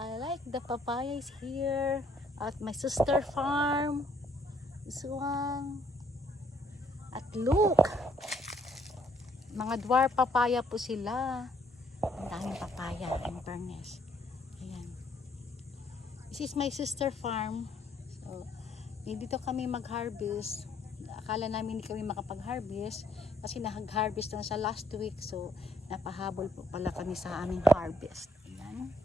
I like the papayas here at my sister farm. This one. At look, mga dwarf papaya po sila. Ang daming papaya in fairness. Ayan. This is my sister farm. So, dito kami mag-harvest. Akala namin hindi kami makapag-harvest kasi nag-harvest na sa last week. So, napahabol po pala kami sa aming harvest. Ayan.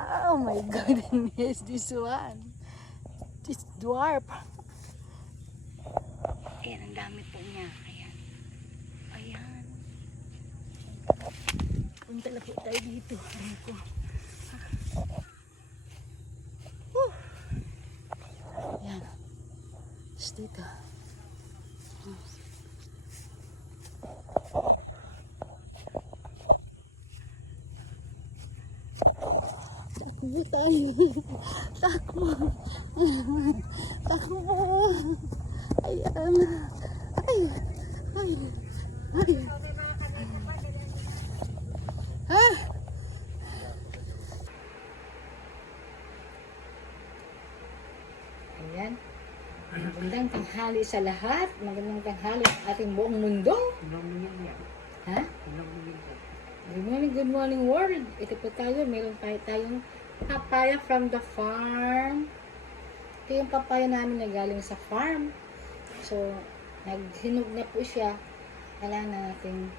Oh my goodness, this one. This dwarf. Ayan, ang dami po niya. Ayan. Ayan. Punta na po tayo dito. Ayan ko. Ayan. Just dito. Takbo tayo. Takbo. Takbo. Ayan. Ay. Ay. Ay. Ha? Ayan. Magandang tanghali sa lahat. Magandang tanghali sa ating buong mundo. Ha? Good morning world. Ito po tayo. Meron tayong papaya from the farm. Ito yung papaya namin na galing sa farm. So, naghinog na po siya. Kailangan na natin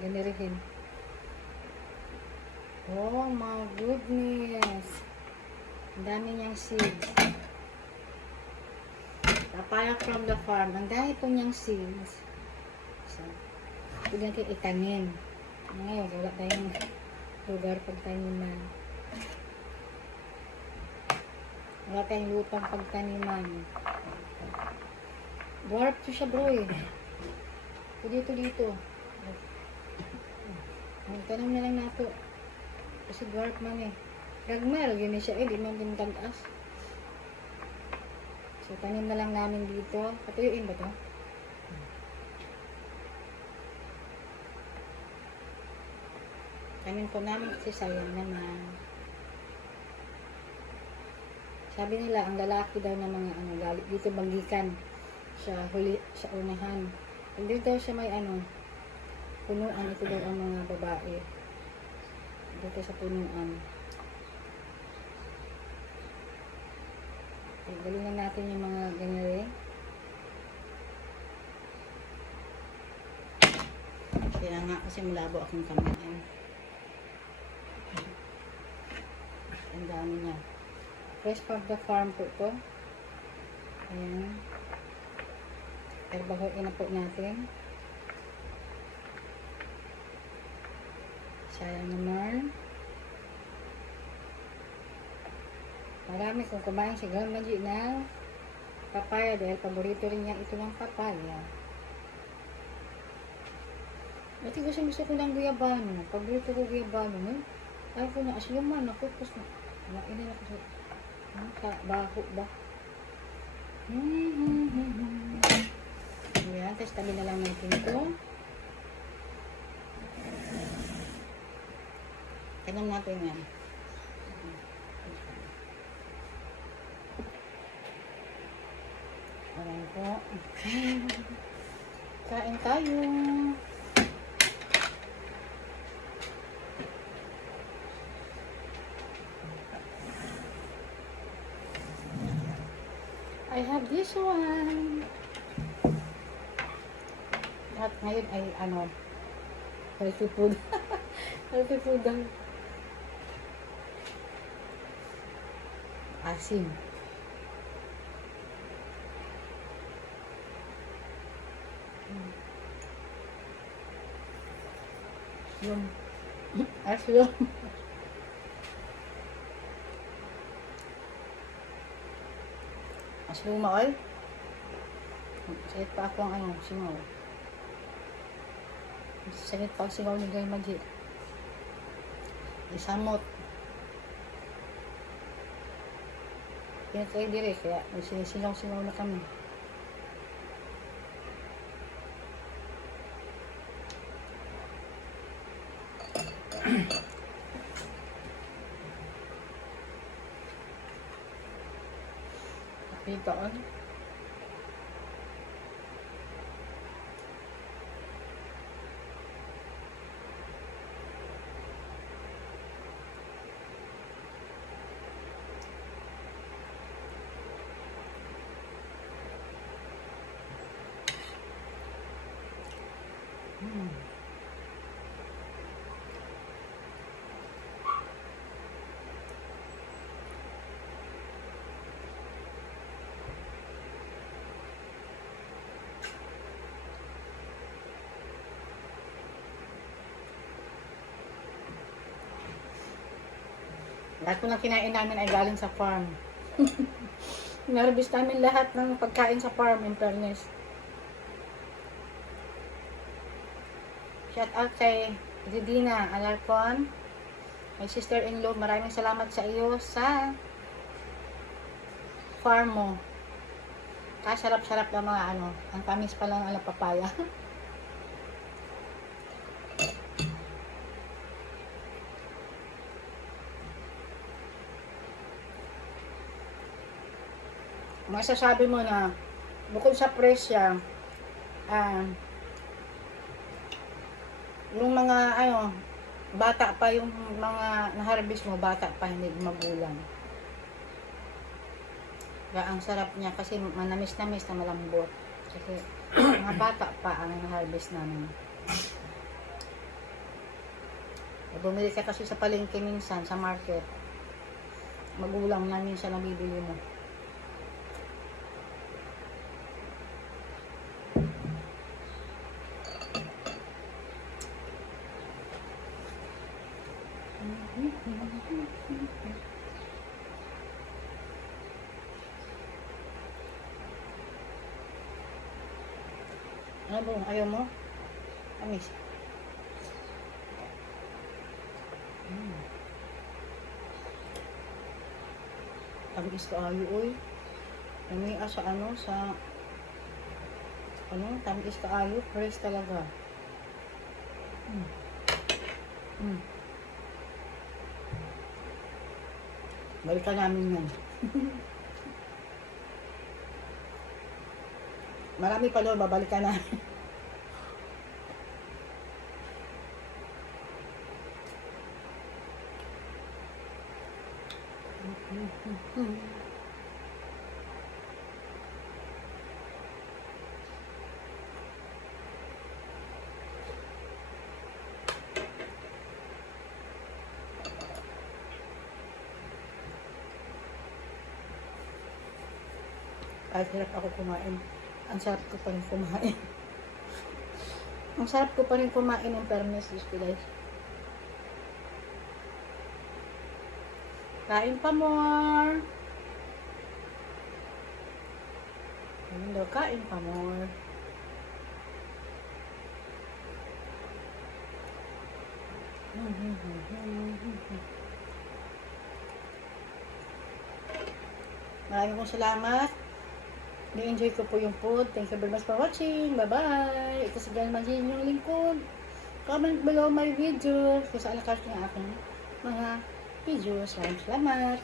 ganirihin. Oh my goodness. Ang dami niyang seeds. Papaya from the farm. Ang dami po niyang seeds. So, ito natin itanim. Ngayon, wala tayong lugar pagtaniman. Wala tayong lupang pagtaniman. Dwarf to siya bro eh. Dito. Tanong na lang nato. Kasi dwarf man eh. Gagmar, yun siya eh. Di man din tagas. So, tanim na lang namin dito. Patuyuin ba to? Tanim po namin kasi sayang naman. Sabi nila, ang lalaki daw na mga galit dito bagikan. Siya huli, sa unahan. Hindi daw siya may punuan. Ito daw ang mga babae. Dito sa punuan. Galingan natin yung mga ganyan. Kaya nga kasi malabo akong kamay. Ang dami niya. Fresh from the farm po ito. Ayan. Terbahoin na po natin. Sayang naman. Marami kung kumain si Grandma G na papaya dahil paborito rin niya ito ng papaya. At gusto ko ng guyabano. Paborito ko guyabano. Ayaw ko na asyuman. Nakupos na. Nainin ako sa baho ba? Ayan. Tapos tabi na lang natin ito. Tignan natin yan. Ayan po. Kain tayo. I have this one. At ngayon ay healthy food. Healthy food daw. Asim. Yung asim. Asluma oil. Sakit pa ako ang singaw. Sakit pa ang singaw ni Grandma G. Isamot. Pinatay dire kaya singaw-singaw na kami. Dito, on. Lahat po ng kinain namin ay galing sa farm. Narabis namin lahat ng pagkain sa farm, in fairness. Shout out kay Didina Alarcon, my sister-in-law. Maraming salamat sa iyo sa farm mo. Kasarap-sarap ng mga ano, ang tamis pa lang ang papaya. Masasabi mo na bukod sa presya, yung mga ano, bata pa yung mga na-harvest mo, bata pa, hindi magulang. Kaya ang sarap niya kasi manamis-namis na malambot. Kasi mga bata pa ang na-harvest namin. Bumili ka kasi sa palengke minsan, sa market. Magulang na minsan nabibili mo. Ano ba? Ayaw mo? Amis. Tamis ka ayo, oy. Tamis sa ano, sa ano, tamis ka ayo, fresh talaga. Balikan namin yan. Marami pa doon, babalikan namin. Kahit hirap ako kumain, ang sarap ko pa rin kumain. Ang sarap ko pa rin kumain ng fairness, guys. Kain pa more. Ayun daw, kain pa more. Maraming pong salamat. Na-enjoy ko po yung food. Thank you very much for watching. Bye-bye. Ito si Glenn Magin, yung lingkod. Comment below my video kung saan lakas ng aking mga videos. Maraming salamat.